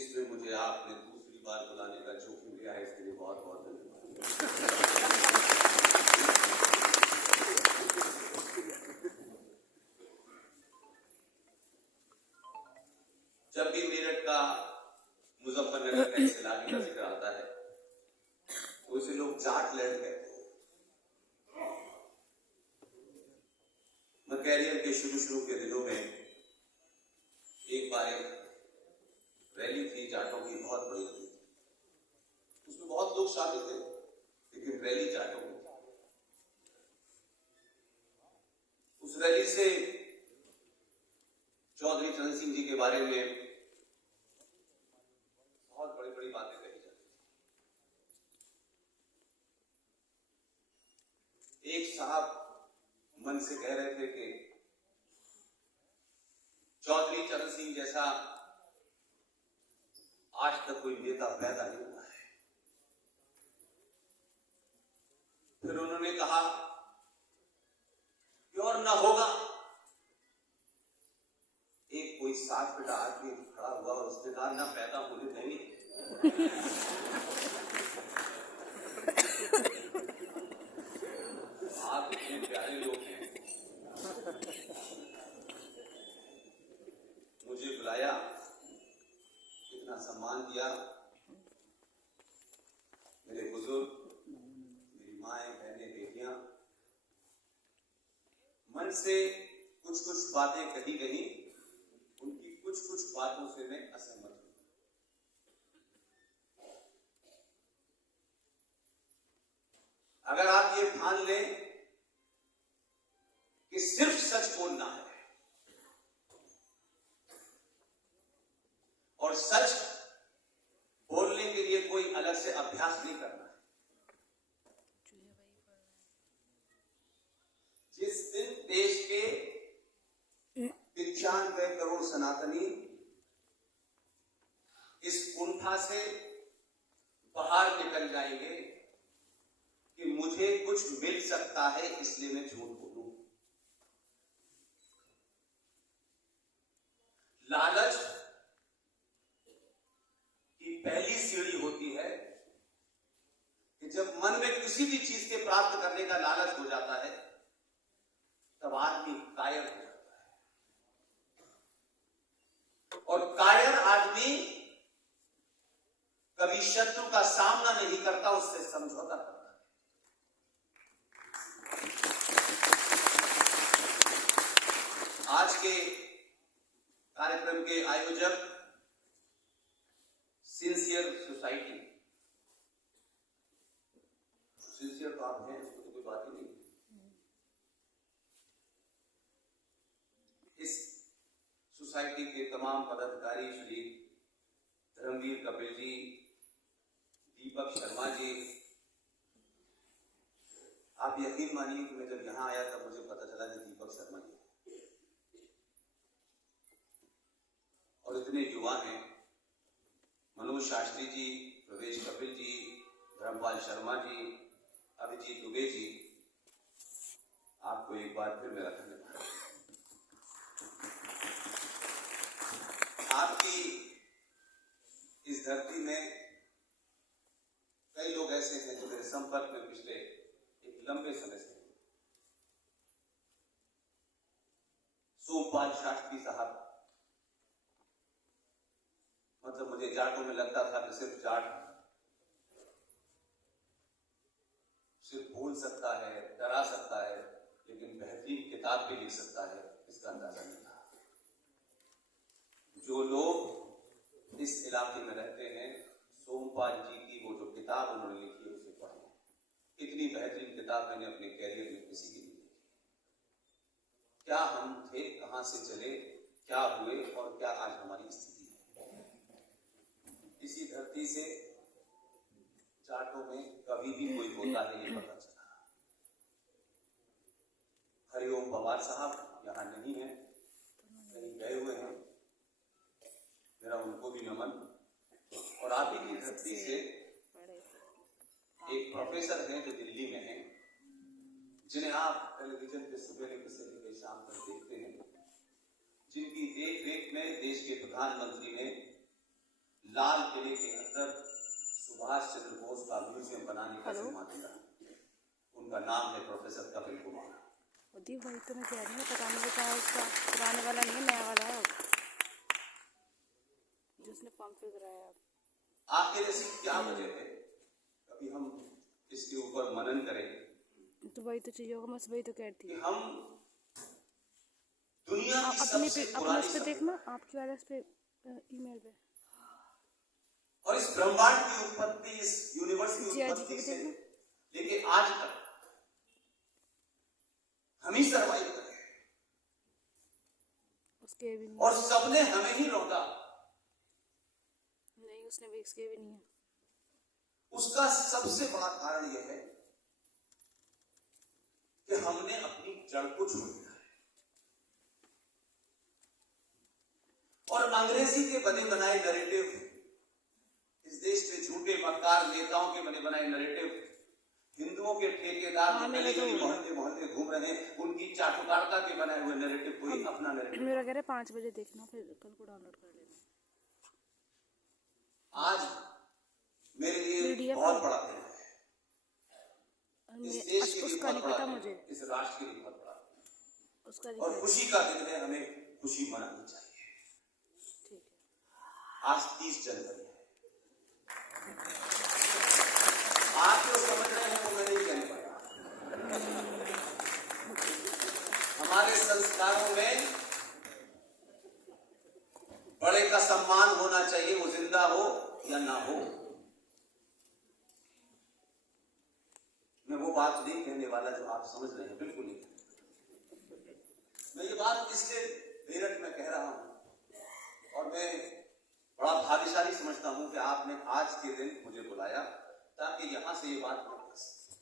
इसमें मुझे आपने दूसरी बार बुलाने का जोखिम लिया है, इसके लिए बहुत बहुत धन्यवाद। जब भी मेरठ का, मुजफ्फरनगर का इस इलाके का जिक्र आता है तो इसे लोग जाट लैंड कहते हैं। मैं कैरियर के शुरू के दिनों में एक बार एक रैली थी जाटों की, बहुत बड़ी रैली थी, उसमें बहुत लोग शामिल थे, लेकिन रैली जाटों की। उस रैली से चौधरी चरण सिंह जी के बारे में बहुत बड़ी बड़ी बातें कही जाती थी। एक साहब मन से कह रहे थे कि चौधरी चरण सिंह जैसा आज तक कोई नेता पैदा नहीं हुआ है। फिर उन्होंने कहा कि और ना होगा। एक कोई 60 फीट आदमी खड़ा हुआ और उसने कहा ना पैदा होने देंगे। आप इतने प्यारे लोग हैं, मुझे बुलाया, इतना सम्मान दिया। मेरे बुजुर्ग, मेरी माएं, बहनें, बेटियां, मन से कुछ कुछ बातें कही गई, उनकी कुछ कुछ बातों से मैं असहमत हूं। अगर आप ये ठान लें कि सिर्फ सच बोलना है और सच बोलने के लिए कोई अलग से अभ्यास नहीं करना है, जिस दिन देश के 95 करोड़ सनातनी इस कुंठा से बाहर निकल जाएंगे कि मुझे कुछ मिल सकता है इसलिए मैं झूठ बोलूं। लालच की पहली सीढ़ी होती है कि जब मन में किसी भी चीज के प्राप्त करने का लालच हो जाता है तब आदमी कायर हो जाता है, और कायर आदमी कभी शत्रु का सामना नहीं करता, उससे समझौता करता है। आज के कार्यक्रम के आयोजक सिंसियर सोसाइटी, सिंसियर तो आप हैं, उसको तो कोई बात ही नहीं। इस सोसाइटी के तमाम पदाधिकारी, श्री धर्मवीर कपिल जी, दीपक शर्मा जी, आप यकीन मानिए कि मैं जब यहां आया तब मुझे पता चला कि दीपक शर्मा जी और इतने युवा हैं, मनोज शास्त्री जी, प्रवेश कपिल जी, धर्मपाल शर्मा जी, अभिजीत दुबे जी, आपको एक बार फिर मेरा धन्यवाद। आपकी इस धरती में कई लोग ऐसे हैं जो मेरे संपर्क में पिछले एक लंबे समय से। सोमपाल शास्त्री साहब, मतलब मुझे जाटों में लगता था कि सिर्फ जाट सिर्फ बोल सकता है, डरा सकता है, लेकिन बेहतरीन किताब भी लिख सकता है, इसका अंदाजा नहीं था। जो लोग इस इलाके में रहते हैं, सोमपाल जी की वो जो किताब उन्होंने लिखी है उसे पढ़ें। इतनी बेहतरीन किताब मैंने अपने कैरियर में किसी की नहीं लिखी। क्या हम थे, कहां से चले, क्या हुए और क्या आज हमारी स्थिति है। इसी धरती से जाटों में कभी भी कोई होता है ये पता चला। हरिओम पवार साहब यहां नहीं है, कहीं गए हुए हैं, मेरा उनको भी नमन। और आप ही की धरती से एक प्रोफेसर हैं जो दिल्ली में हैं, जिन्हें आप टेलीविजन पे सुबह से लेकर शाम तक देखते हैं, जिनकी देख रेख में देश के प्रधानमंत्री ने लाल किले के अंदर सुभाष चंद्र बोस का म्यूजियम बनाने का जिम्मा दिया। उनका नाम है प्रोफेसर कपिल कुमार। भाई तो मैं कह रही हूँ, पता नहीं क्या है, उसका पुराने वाला नहीं, नया वाला है जिसने फॉर्म फिल कराया। आखिर ऐसी क्या वजह है, कभी हम इसके ऊपर मनन करें। तो वही तो चाहिए होगा, मैं वही तो कहती कि हम दुनिया की अपने सबसे पे पुरानी पे देखना, आपकी वाले पे ईमेल पे, और इस ब्रह्मांड की उत्पत्ति, इस यूनिवर्स की उत्पत्ति से लेके आज तक हम ही सर्वाइव कर रहे हैं, उसके भी नहीं, और सबने हमें ही रोका। नहीं, उसने भी, इसके भी नहीं है। उसका सबसे बड़ा कारण यह है कि हमने अपनी जड़ को छोड़ दिया है, और अंग्रेजी के बने बनाए नैरेटिव, इस देश में झूठे मक्कार नेताओं के बने बनाए नैरेटिव, हिंदुओं के ठेकेदार जो गली गली मोहल्ले मोहल्ले घूम रहे हैं, उनकी चाटुकारिता के बनाए हुए नैरेटिव, कोई अपना नैरेटिव। मेरा कह रहे 5 बजे देखना, फिर कल को डाउनलोड कर लेना। आज मेरे लिए बहुत बड़ा दिन है, इस देश के लिए बहुत बड़ा दिन है, इस राष्ट्र के लिए बहुत बड़ा दिन है, और खुशी का दिन है, हमें खुशी मनानी चाहिए। ठीक है। आज 30 जनवरी है। आप जो समझ रहे हैं वो मैं नहीं कहने पाया। हमारे संस्कारों में बड़े का सम्मान होना चाहिए, वो जिंदा हो या ना हो। मैं वो बात नहीं कहने वाला जो आप समझ रहे हैं, बिल्कुल नहीं। मैं ये बात इसलिए बेरट में कह रहा हूं, और मैं बड़ा भाग्यशाली समझता हूं कि आपने आज के दिन मुझे बुलाया ताकि यहां से ये बात मैं कर सकूं।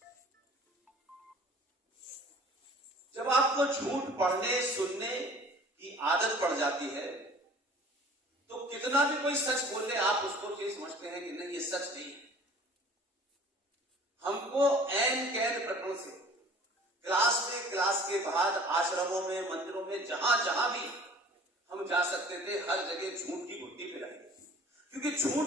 जब आपको झूठ पढ़ने सुनने की आदत पड़ जाती है, तो कितना भी कोई सच बोल ले, आप उसको ये समझते हैं कि नहीं, ये सच नहीं है। हमको ऐन कैन प्रकरण से क्लास के बाद आश्रमों में, मंदिरों में, जहां जहां भी हम जा सकते थे, हर जगह झूठ की घुट्टी फैलाई, क्योंकि झूठ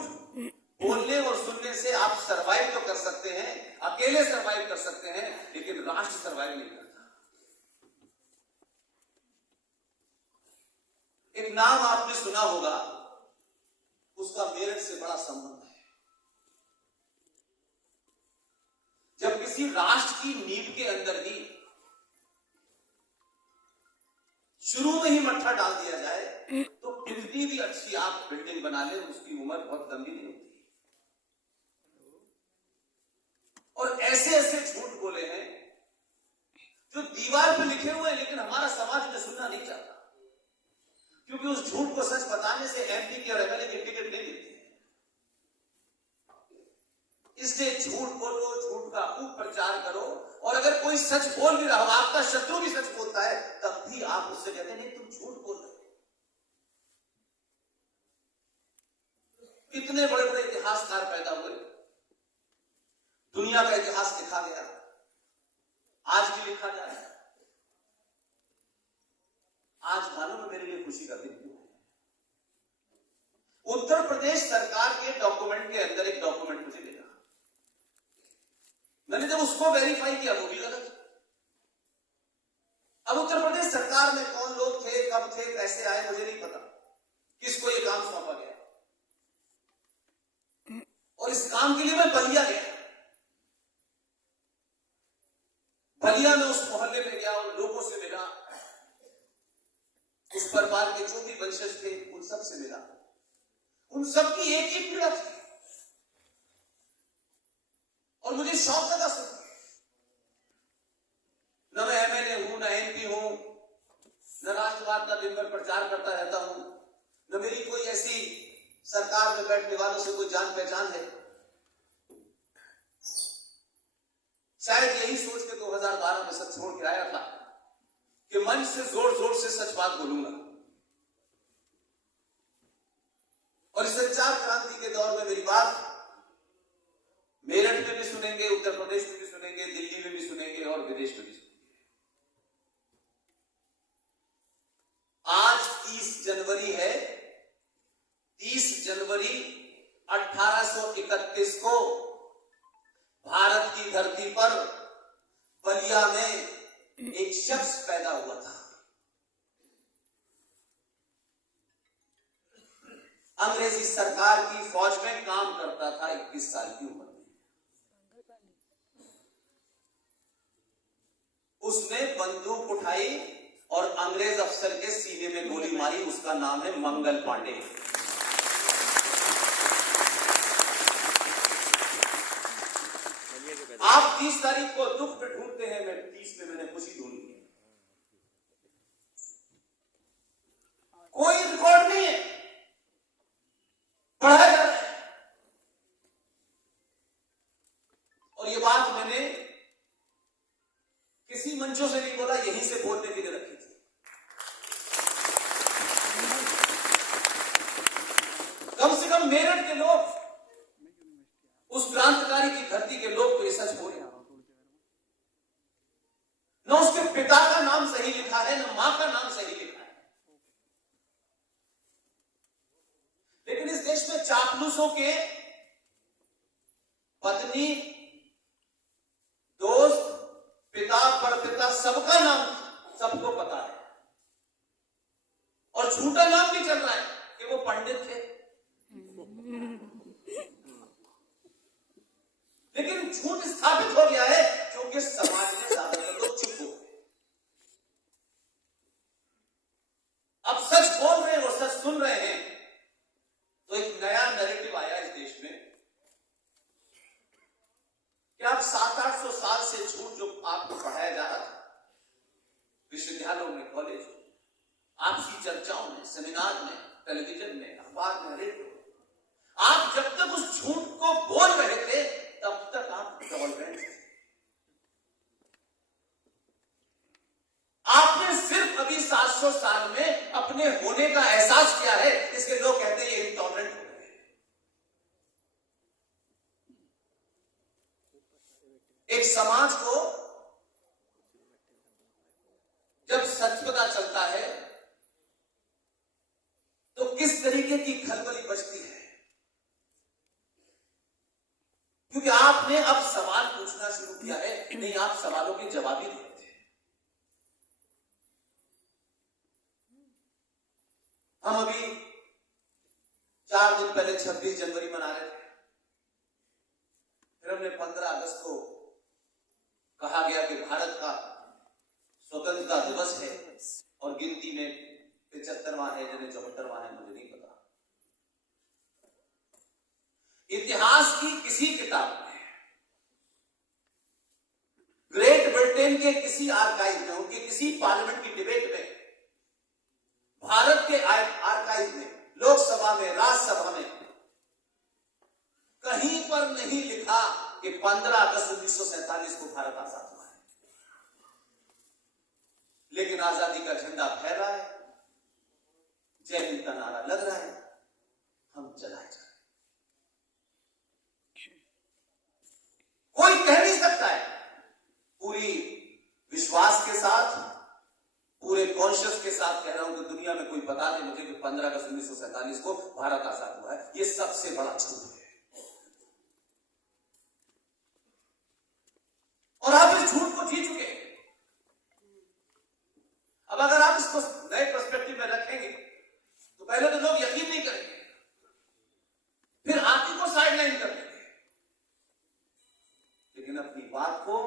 बोलने और सुनने से आप सरवाइव तो कर सकते हैं, अकेले सरवाइव कर सकते हैं, लेकिन राष्ट्र सरवाइव नहीं करता। एक नाम आपने सुना होगा, उसका मेरठ से बड़ा संबंध है। जब किसी राष्ट्र की नींव के अंदर ही शुरू में ही मट्ठा डाल दिया जाए, तो कितनी भी अच्छी आप बिल्डिंग बना ले, उसकी उम्र बहुत लंबी नहीं होती। और ऐसे ऐसे झूठ बोले हैं जो दीवार पे लिखे हुए हैं, लेकिन हमारा समाज में सुनना नहीं चाहता, क्योंकि उस झूठ को सच बताने से एमपी की और एमएलए की टिकट नहीं मिलती। इसलिए झूठ बोलो, झूठ का खूब प्रचार करो, और अगर कोई सच बोल भी रहा हो, आपका शत्रु भी सच बोलता है, तब भी आप उससे कहते नहीं, तुम झूठ बोल रहे हो। इतने बड़े बड़े इतिहासकार पैदा हुए, दुनिया का इतिहास लिखा गया, आज भी लिखा जा रहा है। आज मालूम मेरे लिए खुशी का दिन क्यों है? उत्तर प्रदेश सरकार के डॉक्यूमेंट के अंदर एक डॉक्यूमेंट मुझे मिला, मैंने जब उसको वेरीफाई किया वो भी गलत। अब उत्तर प्रदेश सरकार में कौन लोग थे, कब थे, कैसे आए, मुझे नहीं पता, किसको ये काम सौंपा गया, और इस काम के लिए मैं बलिया गया। बलिया में उस मोहल्ले में गया और लोगों से मिला, उस परिवार के जो भी वंशज थे उन सब से मिला। उन सब की एक ही पीड़ा थी, और मुझे शौक लगा सुन। न मैं एमएलए हूं, न एमपी हूं, न राष्ट्रवाद का दिन भर प्रचार करता रहता हूं, न मेरी कोई ऐसी सरकार में बैठने वालों से कोई जान पहचान है। शायद यही सोच के 2012 में सच छोड़ के आया था कि मंच से जोर जोर से सच बात बोलूंगा, और इस संचार क्रांति के दौर में मेरी बात मेरठ में भी सुनेंगे, उत्तर प्रदेश में भी सुनेंगे, दिल्ली में भी सुनेंगे, और विदेश में भी सुनेंगे। आज 30 जनवरी है। 30 जनवरी 1831 को भारत की धरती पर बलिया में एक शख्स पैदा हुआ था। अंग्रेजी सरकार की फौज में काम करता था 21 साल की उम्र में। उसने बंदूक उठाई और अंग्रेज अफसर के सीने में गोली मारी। उसका नाम है मंगल पांडे। आप 30 तारीख को दुख पे ढूंढते हैं, मैं 30 में मैंने खुशी ढूंढी है। कोई रिकॉर्ड नहीं है, पढ़ाया जा रहा है। और ये बात मैंने किसी मंचों से नहीं बोला, यहीं से बोलने के लिए रखी थी। कम से कम मेरठ के लोग, उस क्रांतिकारी की धरती के लोग तो ये सच बोले। न उसके पिता का नाम सही लिखा है, न मां का नाम सही लिखा है। लेकिन इस देश में चापलूसों के पत्नी, दोस्त, पिता, परपिता, सबका नाम सबको पता है। और झूठा नाम भी चल रहा है कि वो पंडित थे। लेकिन झूठ स्थापित हो गया है क्योंकि समाज में ज्यादातर लोग चुप हो गए। अब सच बोल रहे हैं और सच सुन रहे हैं, तो एक नया नैरेटिव आया इस देश में कि आप 700-800 साल से झूठ जो आपको पढ़ाया जा रहा था विश्वविद्यालयों में, कॉलेज, आपसी चर्चाओं में, सेमिनार में, टेलीविजन में, अखबार में, रेडियो, आप जब तक उस झूठ को बोल रहे थे तब तक आप टॉलरेंट थे। आपने सिर्फ अभी 700 साल में अपने होने का एहसास किया है, इसके लोग कहते हैं ये इंटॉलरेंट हो गए। एक समाज को जब सच पता चलता है तो किस तरीके की खलबली बचती है, क्योंकि आपने अब सवाल पूछना शुरू किया है। नहीं, आप सवालों के जवाब ही देते थे। हम अभी 4 दिन पहले 26 जनवरी मना रहे थे। फिर हमने 15 अगस्त को कहा गया कि भारत का स्वतंत्रता दिवस है और गिनती में 75वां है, जिन्हें 74वां है, मुझे नहीं पता। इतिहास की किसी किताब में, ग्रेट ब्रिटेन के किसी आर्काइव में, उनके किसी पार्लियामेंट की डिबेट में, भारत के आर्काइव में, लोकसभा में, राज्यसभा में कहीं पर नहीं लिखा कि 15 अगस्त 1947 को भारत आजाद हुआ है। लेकिन आजादी का झंडा फहरा है, जय हिंद का नारा लग रहा है, हम चलाए जा रहे हैं। कोई कह नहीं सकता है पूरी विश्वास के साथ, पूरे कॉन्शियस के साथ कह रहा हूं कि दुनिया में कोई बता दे मुझे कि 15 अगस्त 1947 को भारत आजाद हुआ है। यह सबसे बड़ा झूठ है। और आप इस झूठ को जी चुके हैं। अब अगर आप इसको नए पर्सपेक्टिव में रखेंगे तो पहले तो लोग यकीन नहीं करेंगे, फिर आप ही को साइडलाइन कर देंगे। लेकिन अपनी बात को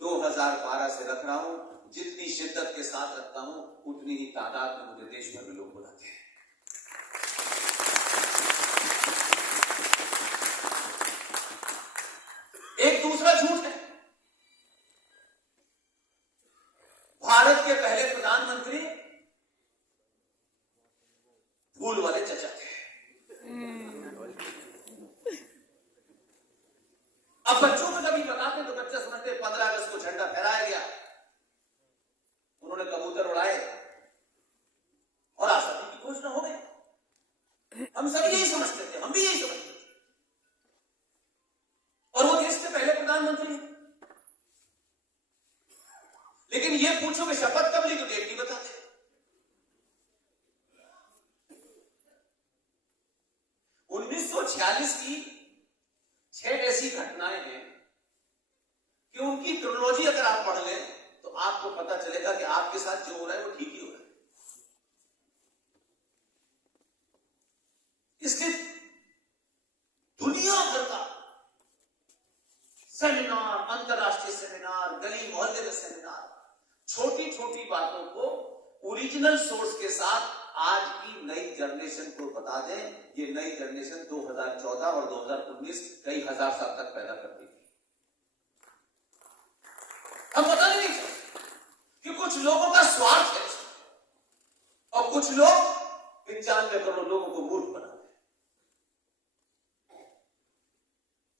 2012 से रख रहा हूं, जितनी शिद्दत के साथ रखता हूं उतनी ही तादाद में मुझे देश भर में लोग बुलाते हैं। एक दूसरा झूठ है, भारत के पहले प्रधानमंत्री फूल वाले चचा थे। अब बच्चों को जब ये बताते तो बच्चे समझते 15 अगस्त को झंडा फहराया गया, उन्होंने कबूतर उड़ाए और आजादी की घोषणा हो गई। हम सब यही समझते थे, हम भी यही समझते थे। और वो देश के पहले प्रधानमंत्री। लेकिन ये पूछो कि शपथ कब ली तो डेट नहीं बताते। उन्नीस 1946 की 6 ऐसी घटनाएं हैं कि उनकी क्रोनोलॉजी अगर आप पढ़ लें तो आपको पता चलेगा कि आपके साथ जो हो रहा है वो ठीक ही हो रहा है। इसके दुनिया भर का सेमिनार, अंतरराष्ट्रीय सेमिनार, गली मोहल्ले में सेमिनार, छोटी छोटी बातों को ओरिजिनल सोर्स के साथ आज की नई जनरेशन को बता दें। ये नई जनरेशन 2014 और 2019 कई हजार साल तक पैदा करती थी। हम पता नहीं चलता कि कुछ लोगों का स्वार्थ है और कुछ लोग 95 करोड़ लोगों को मूर्ख बना।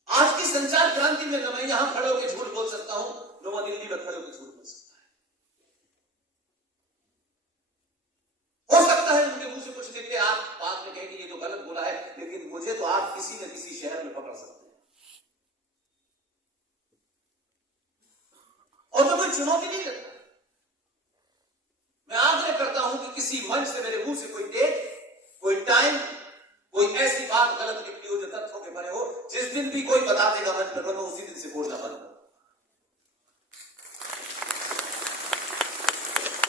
आज की संचार क्रांति में न मैं यहां खड़े होकर झूठ बोल सकता हूं, न मैं दिल्ली में खड़े होकर झूठ बोल सकता है। हो सकता है उनके मुंह से कुछ निकले, आप बाद में कहेंगे ये तो गलत बोला है, लेकिन मुझे तो आप किसी न किसी शहर में पकड़ सकते हैं। और मैं कोई चुनौती नहीं करता, मैं आग्रह करता हूं कि किसी मंच से मेरे मुंह से कोई डेट, कोई टाइम, कोई ऐसी बात गलत निकली हो जो तथ्यों के परे हो, जिस दिन भी कोई बता देगा मंच पर, मैं उसी दिन से बोलना बंद करूं।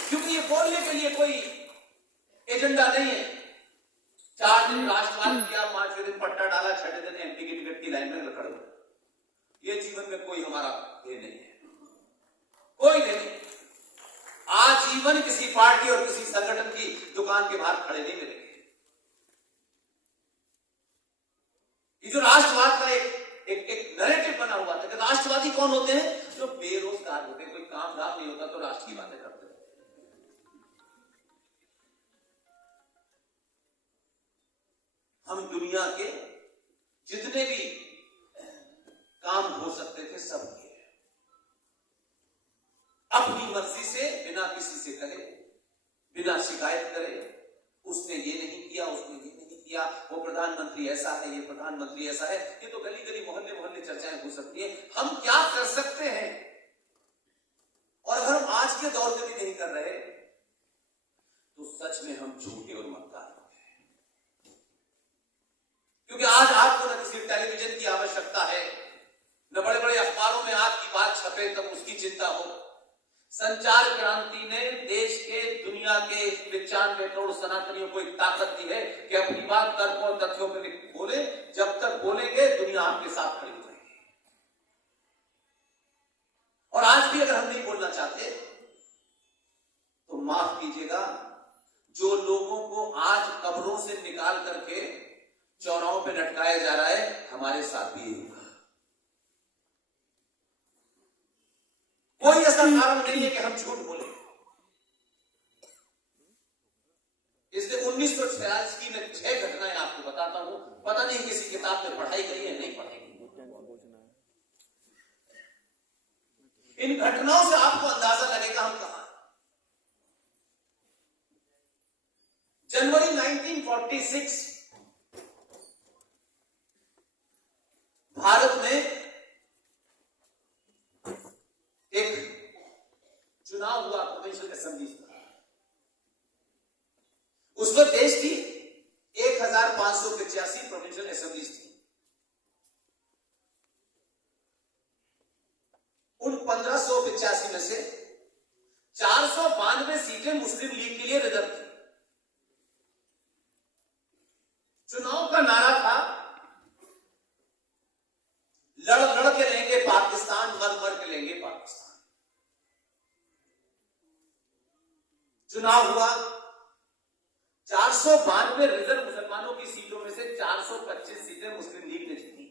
क्योंकि ये बोलने के लिए कोई एजेंडा नहीं है। 4 दिन राष्ट्रवाद किया, 5वें दिन पट्टा डाला, 6वें दिन एमपी की टिकट की लाइन में खड़े हो। ये जीवन में कोई हमारा ये नहीं है, कोई नहीं। आजीवन किसी पार्टी और किसी संगठन की दुकान के बाहर खड़े नहीं मिलेंगे। ये जो राष्ट्रवाद का एक नैरेटिव बना हुआ था कि राष्ट्रवादी कौन होते हैं? जो बेरोजगार होते हैं, कोई काम धाम नहीं होता तो राष्ट्र की बातें करते हैं। हम दुनिया के जितने भी काम हो सकते थे सब किए, अपनी मर्जी से, बिना किसी से कहे, बिना शिकायत करे। उसने ये नहीं किया, उसने ये नहीं किया, वो प्रधानमंत्री ऐसा है, ये प्रधानमंत्री ऐसा है। ये तो गली गली मोहल्ले मोहल्ले चर्चाएं हो सकती हैं। हम क्या कर सकते हैं? और अगर हम आज के दौर में भी नहीं कर रहे तो सच में हम झूठे और मक्कार हैं। क्योंकि आज आपको न किसी टेलीविजन की आवश्यकता है, न बड़े बड़े अखबारों में आपकी बात छपे तब उसकी चिंता हो। संचार क्रांति ने देश के, दुनिया के 95 करोड़ सनातनियों को एक ताकत दी है कि अपनी बात तर्कों और तथ्यों पर बोले। जब तक बोलेंगे दुनिया आपके साथ खड़ी हो जाएगी। और आज भी अगर हम नहीं बोलना चाहते तो माफ कीजिएगा, जो लोगों को आज कब्रों से निकाल करके चौराहों पे लटकाया जा रहा है, हमारे साथ भी यही हुआ। कोई ऐसा कारण नहीं है कि हम झूठ बोले। इसलिए 1946 की मैं 6 घटनाएं आपको बताता हूं, पता नहीं किसी किताब में पढ़ाई गई है, नहीं पढ़ाई गई। इन घटनाओं से आपको अंदाजा लगेगा हम कहां। जनवरी 1946 भारत में एक चुनाव हुआ प्रोविंशियल असेंबली का। उस वक्त देश की 1585 प्रोविंशियल असेंबलीज थी। उन 1585 में से 492 सीटें मुस्लिम लीग के लिए रिजर्व थी। चुनाव का नारा था, लड़ लड़ के लेंगे पाकिस्तान, मर मर के लेंगे पाकिस्तान। चुनाव हुआ, 492 रिजर्व मुसलमानों की सीटों में से 425 सीटें मुस्लिम लीग ने जीती।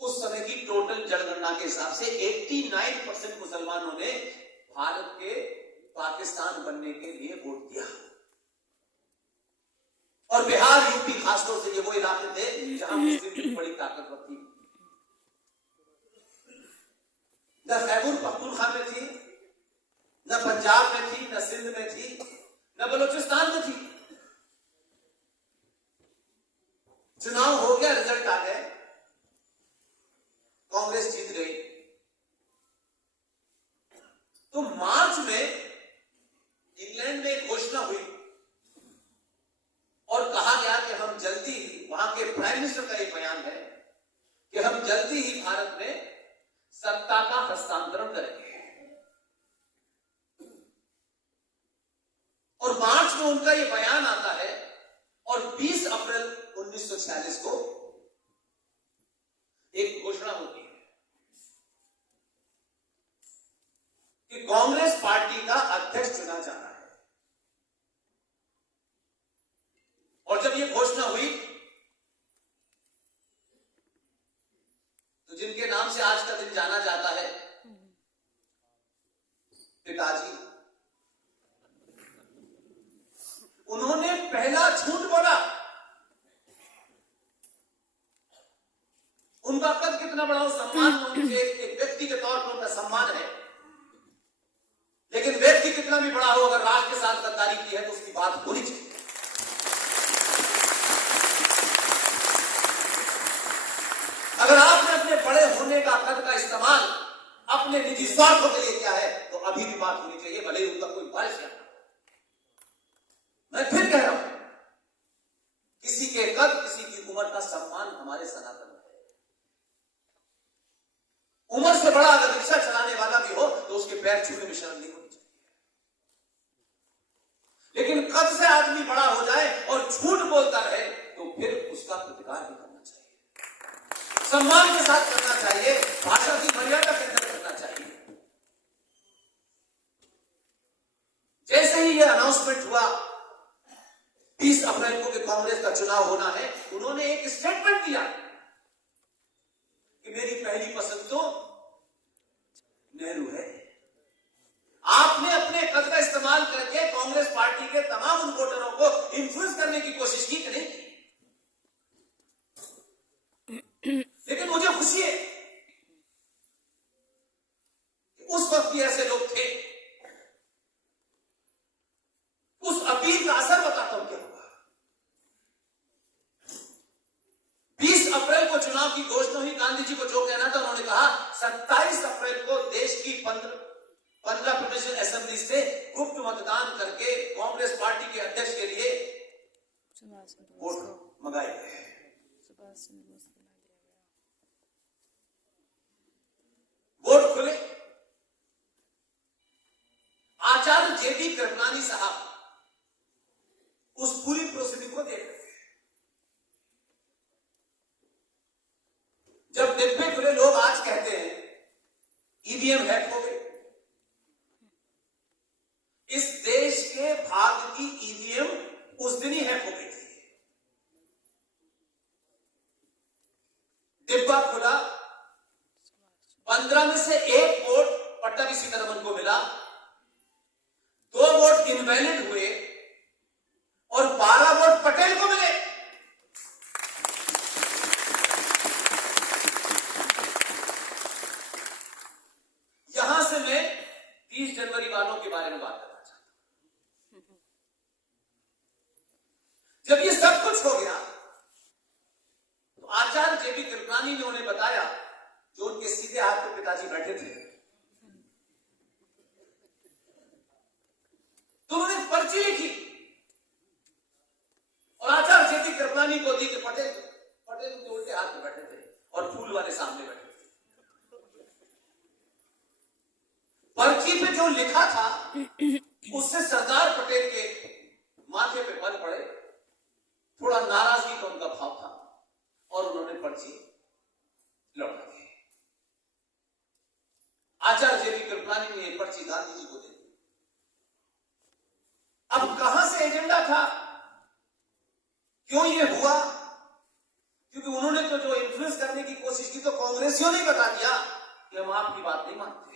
उस समय की टोटल जनगणना के हिसाब से 89% मुसलमानों ने भारत के पाकिस्तान बनने के लिए वोट दिया। और बिहार, यूपी खासतौर से ये वो इलाके थे जहां मुस्लिम लीग बड़ी ताकतवर थी। न खैबर पख्तूनख्वा में थी, न पंजाब में थी, न सिंध में थी, न बलूचिस्तान में थी। चुनाव हो गया, रिजल्ट आ गए, कांग्रेस जीत गई। तो मार्च में इंग्लैंड में एक घोषणा हुई और कहा गया कि हम जल्दी ही वहां के प्राइम मिनिस्टर का यह बयान है कि हम जल्दी ही भारत में सत्ता का हस्तांतरण करेंगे। और मार्च में उनका यह बयान आता है और 20 अप्रैल 1946 को एक घोषणा होती है कि कांग्रेस पार्टी का अध्यक्ष चुना जाना है। और जब यह घोषणा हुई तो जिनके नाम से आज का दिन जाना जाता है, पिताजी, उन्होंने पहला झूठ बोला। उनका कद कितना बड़ा हो, सम्मान उनसे एक व्यक्ति के तौर पर उनका सम्मान है, लेकिन व्यक्ति कितना भी बड़ा हो, अगर राष्ट्र के साथ गद्दारी की है तो उसकी बात होनी चाहिए। अगर आपने अपने बड़े होने का कद का इस्तेमाल अपने निजी स्वार्थों के लिए किया है तो अभी भी बात होनी चाहिए, भले ही उनका कोई बारिश या। मैं फिर कह रहा हूं, किसी के कद, किसी की उम्र का सम्मान हमारे सनातन में है। उम्र से बड़ा अगर रिक्शा चलाने वाला भी हो तो उसके पैर छूने में शर्म नहीं होनी चाहिए, लेकिन कद से आदमी बड़ा हो जाए और झूठ बोलता रहे तो फिर उसका प्रतिकार भी करना चाहिए, सम्मान के साथ करना चाहिए, भाषा की मर्यादा के अंदर करना चाहिए। जैसे ही यह अनाउंसमेंट हुआ 20 अप्रैल को कि कांग्रेस का चुनाव होना है, उन्होंने एक स्टेटमेंट दिया कि मेरी पहली पसंद तो नेहरू है। आपने अपने कद का इस्तेमाल करके कांग्रेस पार्टी के तमाम उन वोटरों को इन्फ्लुएंस करने की कोशिश की कि नहीं? लेकिन मुझे खुशी है कि उस वक्त भी ऐसे लोग थे। उस अपील का असर बताता हूं क्या हुआ। 20 अप्रैल को चुनाव की घोषणा हुई। गांधी जी को जो कहना था उन्होंने कहा 27 अप्रैल को देश की 15 प्रोविंशियल असेंबली से गुप्त मतदान करके कांग्रेस पार्टी के अध्यक्ष के लिए वोट मंगाए गए। वोट खुले। आचार्य जेबी कृपलानी साहब उस पूरी प्रोसीडिंग को देख रहे थे। जब डिब्बे खुले, लोग आज कहते हैं ईवीएम हैक हो गई। इस देश के भाग की ईवीएम उस दिन ही हैक हो गई थी। डिब्बा खुला, 15 में से 1 वोट पट्टाभी सीतारमण को मिला, 2 वोट इनवैलिड हुए और 12 वोट पटेल को मिले। यहां से मैं 30 जनवरी वालों के बारे में बात करना चाहता हूं। जब ये सब कुछ हो गया तो आचार्य जेबी कृपलानी ने उन्हें बताया, जो उनके सीधे हाथ पे पिताजी बैठे थे, तो उन्होंने पर्ची लिखी और आचार्य जेबी कृपलानी को दी कि पटेल उनके उल्टे हाथ में बैठे थे और फूल वाले सामने बैठे थे। पर्ची पे जो लिखा था उससे सरदार पटेल के माथे पे बल पड़े, थोड़ा नाराजगी का उनका भाव था और उन्होंने पर्ची लौटा दी। आचार्य जेबी कृपलानी ने यह पर्ची गांधी जी को दे दी। अब कहां से एजेंडा था, क्यों ये हुआ? क्योंकि उन्होंने तो जो इन्फ्लुएंस करने की कोशिश की तो कांग्रेसियों ने बता दिया कि हम आपकी बात नहीं मानते।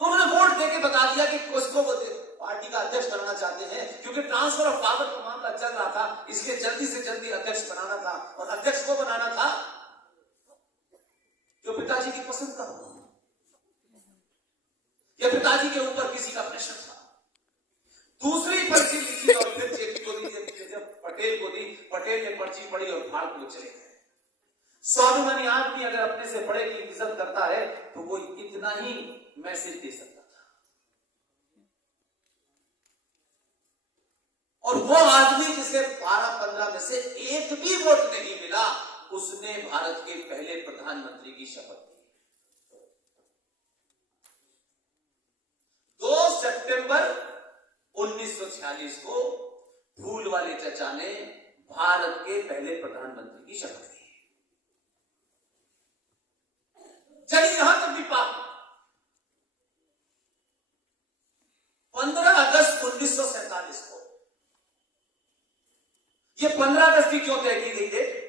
तो उन्होंने वोट देके बता दिया कि किसको वो पार्टी का अध्यक्ष बनाना चाहते हैं, क्योंकि ट्रांसफर ऑफ पावर का मामला चल रहा था, इसलिए जल्दी से जल्दी अध्यक्ष बनाना था। और अध्यक्ष को बनाना था जो पिताजी की पसंद का हो, या पिताजी के ऊपर किसी का प्रेशर था। दूसरी पर्ची लिखी और फिर जेपी को दी, जब पटेल को दी, पटेल ने पर्ची पढ़ी और फाड़ के चले गए। स्वाभिमानी आदमी अगर अपने से बड़े की इज्जत करता है तो वो इतना ही मैसेज दे सकता था। और वो आदमी जिसे 12-15 में से एक भी वोट नहीं मिला, उसने भारत के पहले प्रधानमंत्री की शपथ ली। 2 सितंबर 1946 को फूल वाले चचा ने भारत के पहले प्रधानमंत्री की शपथ ली। चलिए यहां तक भी पाप। 15 अगस्त 1947 को, ये 15 अगस्त की क्यों तय की गई डेट?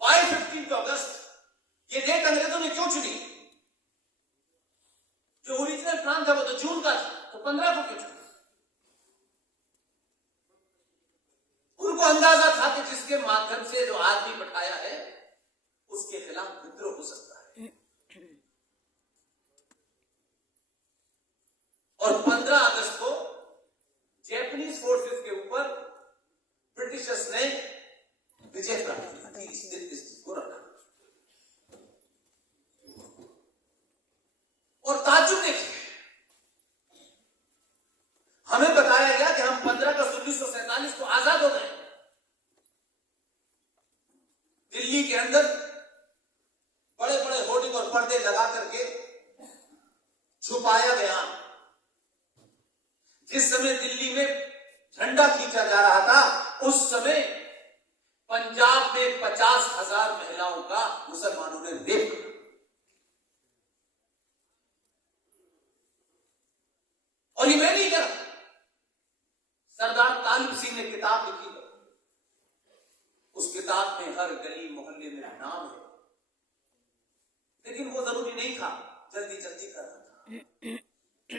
15 अगस्त, ये डेट अंग्रेजों ने क्यों चुनी? जो ओरिजिनल प्लान था वो तो जून का था, तो 15 को क्यों चुना? उनको अंदाजा था कि जिसके माध्यम से जो आदमी बैठाया है उसके खिलाफ विद्रोह हो सकता है। और 15 अगस्त को जैपनीज फोर्सेस के ऊपर ब्रिटिशर्स ने विजय प्राप्त की। इस दिन को रखा और ताज्जुब देखिए, हमें बताया गया कि हम 15 अगस्त 1947 को आजाद हो गए। दिल्ली के अंदर बड़े बड़े होर्डिंग और पर्दे लगा करके छुपाया गया। जिस समय दिल्ली में झंडा खींचा जा रहा था, उस समय पंजाब में 50,000 महिलाओं का मुसलमानों ने रेप किया। और ये मैं नहीं कह रहा, सरदार तालिब सिंह ने किताब लिखी है। उस किताब में हर गली मोहल्ले में नाम है, लेकिन वो जरूरी नहीं था, जल्दी जल्दी करना था।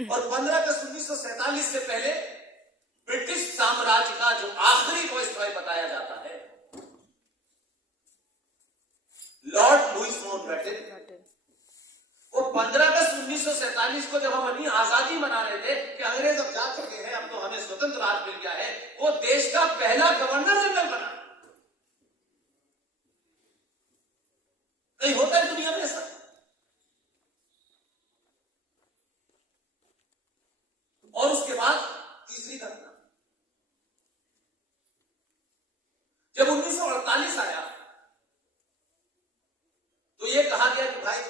और 15 अगस्त 1947 से पहले ब्रिटिश साम्राज्य का जो आखिरी वॉइसरॉय बताया जाता है, लॉर्ड लुईस माउंटबेटन, वो 15 अगस्त 1947 को जब हम अपनी आजादी मना रहे थे कि अंग्रेज अब जा चुके हैं, अब तो हमें स्वतंत्र राज मिल गया है, वो देश का पहला गवर्नर जनरल बना। कहीं होता है दुनिया में ऐसा? और उसके बाद तीसरी घटना, जब 1948 आया तो यह कहा गया कि भाई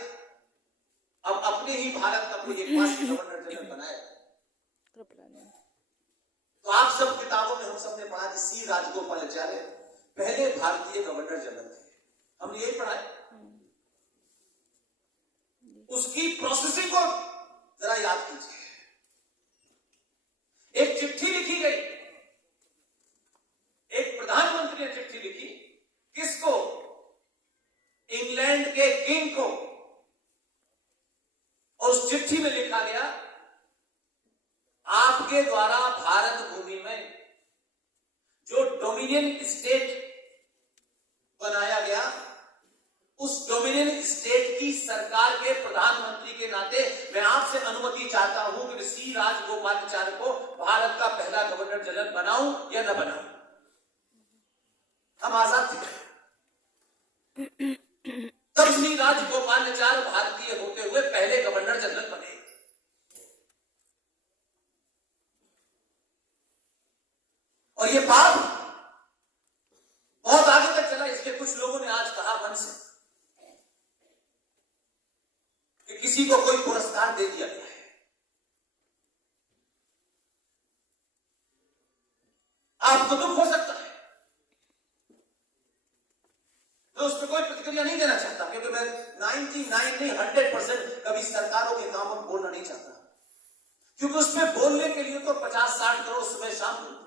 अब अपने ही भारत का कोई एक गवर्नर जनरल बनाए। तो आप सब किताबों में हम सब ने पढ़ा कि सी राजगोपालाचार्य पहले भारतीय गवर्नर जनरल थे, हमने यही पढ़ा है। उसकी प्रोसेसिंग को जरा याद कीजिए। एक चिट्ठी लिखी गई, एक प्रधानमंत्री ने चिट्ठी लिखी, किसको? इंग्लैंड के किंग को। और उस चिट्ठी में लिखा गया, आपके द्वारा भारत भूमि में जो डोमिनियन स्टेट बनाया गया, उस डोमिनियन स्टेट की सरकार के प्रधानमंत्री के नाते मैं आपसे अनुमति चाहता हूं कि सी राजगोपालाचार्य को भारत का पहला गवर्नर जनरल बनाऊं या न बनाऊं। हम आजाद थे तब सी राजगोपालाचार्य भारतीय होते हुए पहले गवर्नर जनरल बने। और ये पाप बहुत आगे तक चला, इसलिए कुछ लोगों ने आज कहा मन से कि किसी को कोई पुरस्कार दे दिया गया है। आपको दुख हो सकता है, मैं उस पर कोई प्रतिक्रिया नहीं देना चाहता, क्योंकि मैं 99 नहीं 100% कभी सरकारों के कामों को बोलना नहीं चाहता, क्योंकि उसमें बोलने के लिए तो 50-60 करोड़ सुबह शाम बोलते।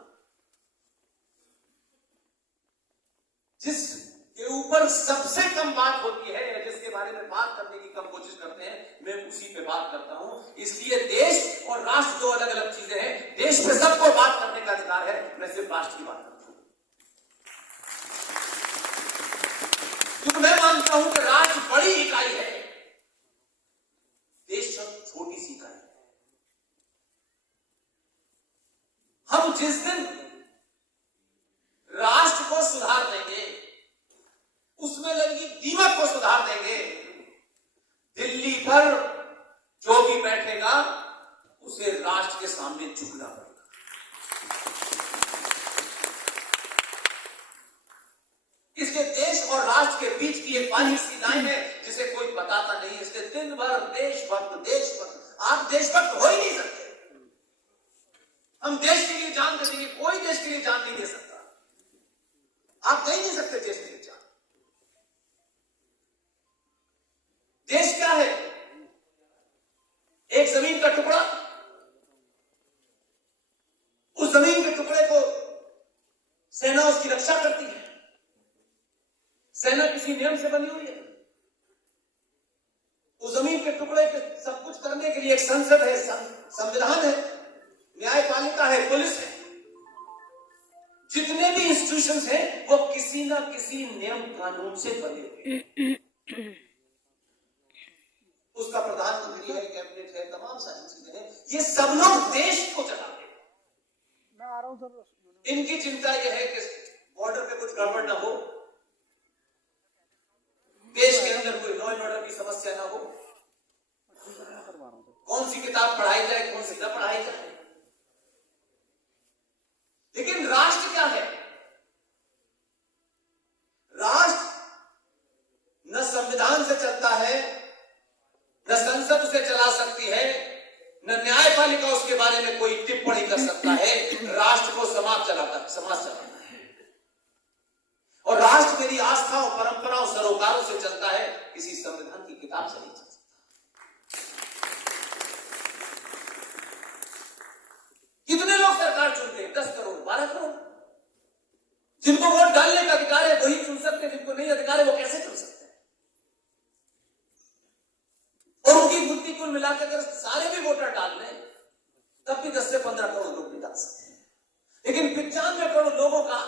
जिसके ऊपर सबसे कम बात होती है या जिसके बारे में बात करने की कम कोशिश करते हैं, मैं उसी पे बात करता हूं। इसलिए देश और राष्ट्र दो अलग अलग चीजें हैं। देश पे सबको बात करने का अधिकार है, मैं सिर्फ राष्ट्र की बात करता हूं, क्योंकि मैं मानता हूं कि राष्ट्र बड़ी इकाई है, देश छोटी सी इकाई है। हम जिस दिन राष्ट्र को सुधार देंगे, उसमें लगी दीमक को सुधार देंगे, दिल्ली पर जो भी बैठेगा उसे राष्ट्र के सामने झुकना पड़ेगा। के बीच की एक बारीक सी लाइन है जिसे कोई बताता नहीं है। इसलिए दिन भर देशभक्त देशभक्त, आप देशभक्त हो ही नहीं सकते। हम देश के लिए जान दे देंगे, कोई देश के लिए जान नहीं दे सकता। आप दे ही नहीं सकते देश के लिए जान। देश क्या है? एक जमीन का टुकड़ा। उस जमीन के टुकड़े को सेना उसकी रक्षा करती है। सेना किसी नियम से बनी हुई है। उस जमीन के टुकड़े के सब कुछ करने के लिए एक संसद है, संविधान है, न्यायपालिका है, पुलिस है। जितने भी इंस्टीट्यूशंस हैं वो किसी ना किसी नियम कानून से बने हुए। उसका प्रधानमंत्री है, कैबिनेट है, तमाम सारी चीजें हैं। ये सब लोग देश को चलाते हैं। मैं आ रहा हूं सर। इनकी चिंता यह है कि बॉर्डर पे कुछ गड़बड़ ना हो, देश के अंदर कोई लॉ एंड ऑर्डर की समस्या ना हो, कौन सी किताब पढ़ाई जाए, कौन सी न पढ़ाई जाए। लेकिन राष्ट्र क्या है? राष्ट्र न संविधान से चलता है, न संसद उसे चला सकती है, न न्यायपालिका उसके बारे में कोई टिप्पणी कर सकता है। राष्ट्र को समाज चलाना है। और राष्ट्र मेरी आस्थाओं, परंपराओं, सरोकारों से चलता है, किसी संविधान की किताब से नहीं चल सकता। कितने लोग सरकार चुनते हैं? 10 करोड़, 12 करोड़। जिनको वोट डालने का अधिकार है वही चुन सकते हैं, जिनको नहीं अधिकार है वो कैसे चुन सकते हैं? और उनकी बुद्धि कुल मिलाकर अगर सारे भी वोटर डाल लें तब भी 10 से 15 करोड़ लोग नहीं डाल सकते। लेकिन 95 करोड़ लोगों का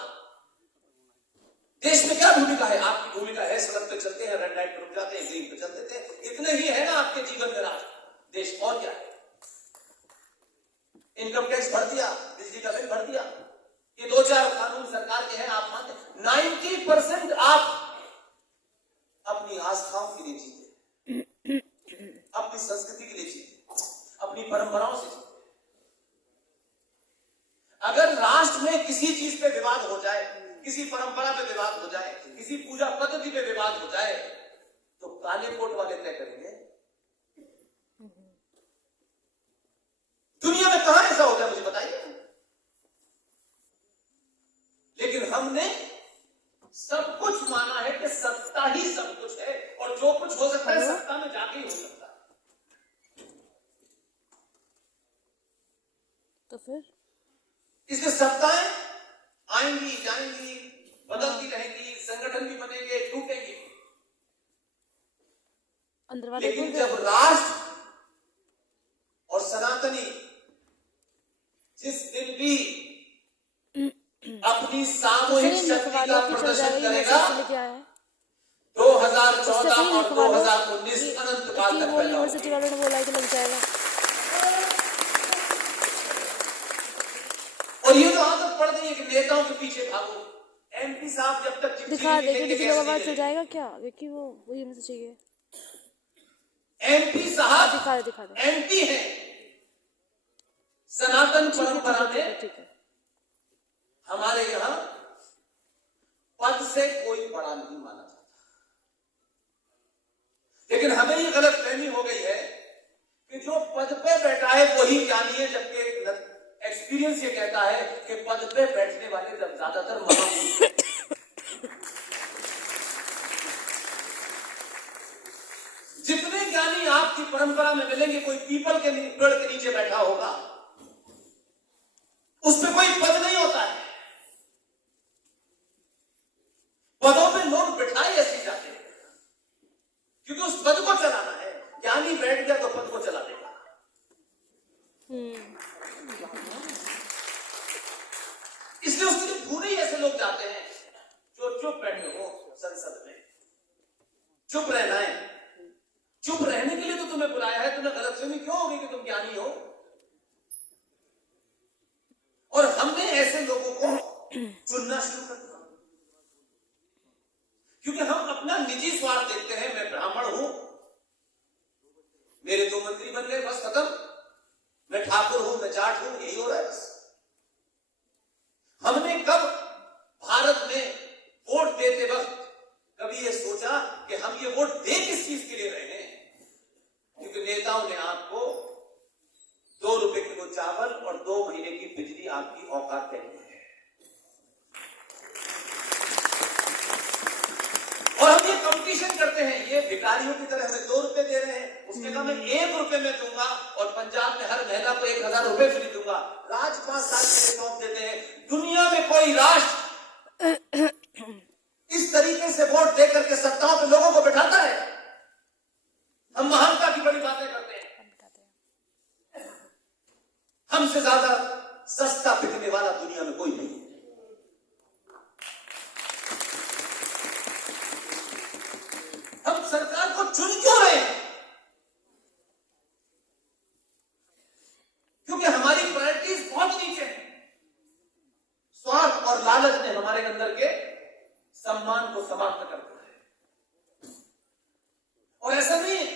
देश में क्या भूमिका है? आपकी भूमिका है सड़क पे चलते हैं, रेड लाइट पर रुक जाते हैं, ग्रीन पे चलते थे, इतने ही है ना आपके जीवन में राष्ट्र, देश। और क्या है? इनकम टैक्स भर दिया, बिजली का बिल भर दिया, ये 2-4 कानून सरकार के हैं, आप मानते। 90% आप अपनी आस्थाओं के लिए जीते, अपनी संस्कृति के लिए जीते, अपनी परंपराओं से जीते। अगर राष्ट्र में किसी चीज पे विवाद हो जाए, किसी परंपरा पे विवाद हो जाए, किसी पूजा पद्धति पे विवाद हो जाए, तो काले कोट वाले तय करेंगे। दुनिया में कहां ऐसा होता है मुझे बताइए। लेकिन हमने सब कुछ माना है कि सत्ता ही सब कुछ है, और जो कुछ हो सकता है सत्ता में जाके ही हो सकता है। तो फिर इसलिए सत्ताएं आएंगी जाएंगी, बदलती रहेंगी, संगठन भी बनेंगे, टूटेंगे। अंदर वाले लेकिन जब राष्ट्र और सनातनी जिस दिन भी अपनी सामूहिक शक्ति का प्रदर्शन करेगा, 2014 और 2019 अनंत काल तक पैदा यूनिवर्सिटी वालों ने बोला कि लग जाएगा। और ये तो आदत पड़ गई है कि नेताओं के पीछे भागो। एमपी साहब जब तक दिखा दे कि किसी का आवाज चल जाएगा क्या? देखिए वो ये मुझे चाहिए। एमपी साहब दिखा दे। एमपी है। सनातन परंपरा में ठीक है। हमारे यहां पद से कोई बड़ा नहीं माना जाता। लेकिन हमें ये गलतफहमी हो गई है कि जो पद पे बैठा है वही ज्ञानी है, जबकि एक्सपीरियंस ये कहता है कि पद पे बैठने वाले ज्यादातर महामूर्ख। जितने ज्ञानी आपकी परंपरा में मिलेंगे, कोई पीपल के पेड़ के नीचे बैठा होगा, उसमें कोई पद नहीं होता है। पदों पे लोग बिठाए ऐसे जाते हैं क्योंकि उस पद को चलाना है। ज्ञानी बैठ गया तो पद को चला देगा। इसलिए उसके लिए पूरे ही ऐसे लोग जाते हैं जो चुप बैठे हो संसद में। चुप रहना है। चुप रहने के लिए तो तुम्हें बुलाया है। तुम्हें गलतफहमी क्यों हो गई कि तुम ज्ञानी हो? और हमने ऐसे लोगों को चुनना शुरू कर दिया क्योंकि हम अपना निजी स्वार्थ देखते हैं। मैं ब्राह्मण हूं, मेरे 2 मंत्री बन गए, बस खत्म। मैं ठाकुर हूं, मैं जाट हूं, यही हो रहा है बस। हमने कब भारत में वोट देते वक्त कभी ये 2 महीने की बिजली आपकी औकात कैसी है। और हम ये कंपटीशन करते हैं, ये भिखारियों की तरह हमें 2 रुपए दे रहे हैं, उसके कहा मैं 1 रुपए में दूंगा और पंजाब में हर महिला को 1000 रुपए फ्री दूंगा। राज 5 साल के लिए सौंप देते हैं। दुनिया में कोई राष्ट्र इस तरीके से वोट दे करके सत्ताओं पे लोगों को बिठाता है। हम महानता की बड़ी बातें करते हैं, हमसे ज्यादा सस्ता बिकने वाला दुनिया में कोई नहीं है। हम सरकार को चुन क्यों रहे हैं? क्योंकि हमारी प्रायोरिटीज बहुत नीचे है। स्वार्थ और लालच ने हमारे अंदर के सम्मान को समाप्त कर दिया है। और ऐसा नहीं है,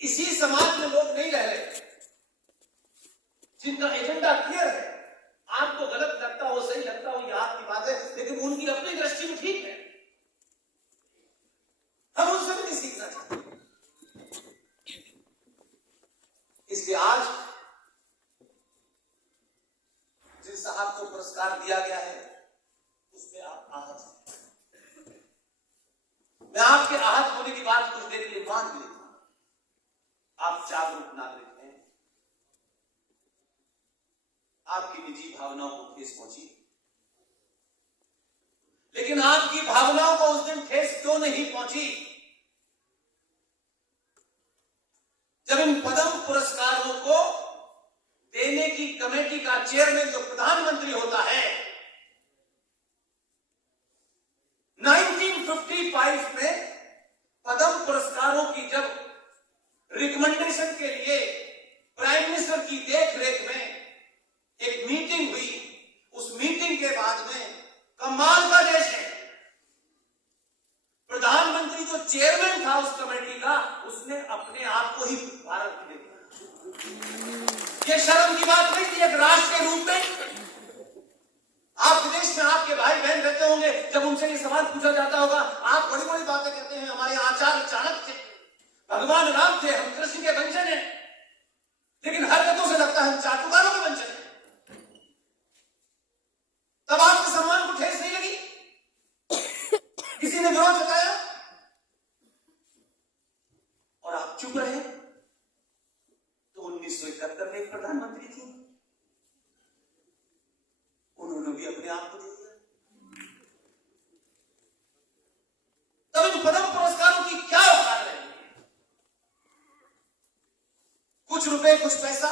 इसी समाज में लोग नहीं रह रहे जिनका एजेंडा क्लियर है। आपको गलत लगता हो, सही लगता हो, ये आपकी बात है, लेकिन उनकी अपनी दृष्टि में ठीक है। हम उनसे भी नहीं सीखना चाहते। इसलिए आज जिन साहब को पुरस्कार दिया गया है उसमें आप आहत हैं। मैं आपके आहत होने की बात कुछ देर के लिए मान भी लेता हूं। आप जागरूक नागरिक हैं, आपकी निजी भावनाओं को ठेस पहुंची, लेकिन आपकी भावनाओं को उस दिन ठेस क्यों नहीं पहुंची जब इन पद्म पुरस्कारों को देने की कमेटी का चेयरमैन जो प्रधानमंत्री होता है, 1955 में पद्म पुरस्कारों की जब रिकमेंडेशन के लिए प्राइम मिनिस्टर की देखरेख में एक मीटिंग हुई, उस मीटिंग के बाद में कमाल का देश है, प्रधानमंत्री जो चेयरमैन था उस कमेटी का, उसने अपने आप को ही भारत के लिए, ये शर्म की बात नहीं थी एक राष्ट्र के रूप में। आप विदेश में आपके भाई बहन रहते होंगे, जब उनसे ये सवाल पूछा जाता होगा, आप बड़ी बड़ी बातें कहते हैं, हमारे आचार्य चाणक्य थे, भगवान राम थे, हम कृष्ण के वंशज हैं, लेकिन हरकतों से लगता है हम चाटुकारों के वंशज हैं। तब आपके सम्मान को ठेस नहीं लगी? किसी ने विरोध जताया और आप चुप रहे? तो 1971 में एक प्रधानमंत्री थी, उन्होंने भी अपने आप को दे दिया। तब इन पद्म पुरस्कारों की क्या औकात है? कुछ रुपए, कुछ पैसा,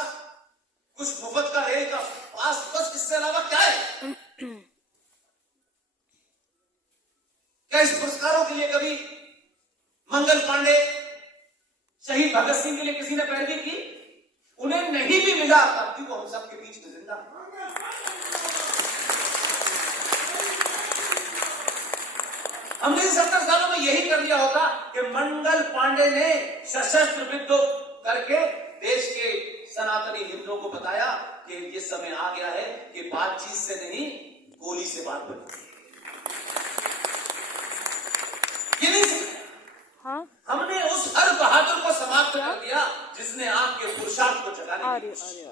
कुछ मुफ्त का रेल का पास, बस, इससे अलावा क्या है? क्या इस पुरस्कारों के लिए कभी मंगल पांडे, शहीद भगत सिंह के लिए किसी ने पैरवी की? उन्हें नहीं भी मिला, तब भी वो हम सबके बीच में जिंदा। हमने 70 सालों में यही कर लिया होता कि मंगल पांडे ने सशस्त्र विद्रोह करके देश के सनातनी हिंदुओं को बताया कि ये समय आ गया है कि बातचीत से नहीं, गोली से बात बनी। ये नहीं सिखाया। हाँ? हमने उस हर बहादुर को समाप्त कर दिया जिसने आपके पुरुषार्थ को जगाने की कोशिश की।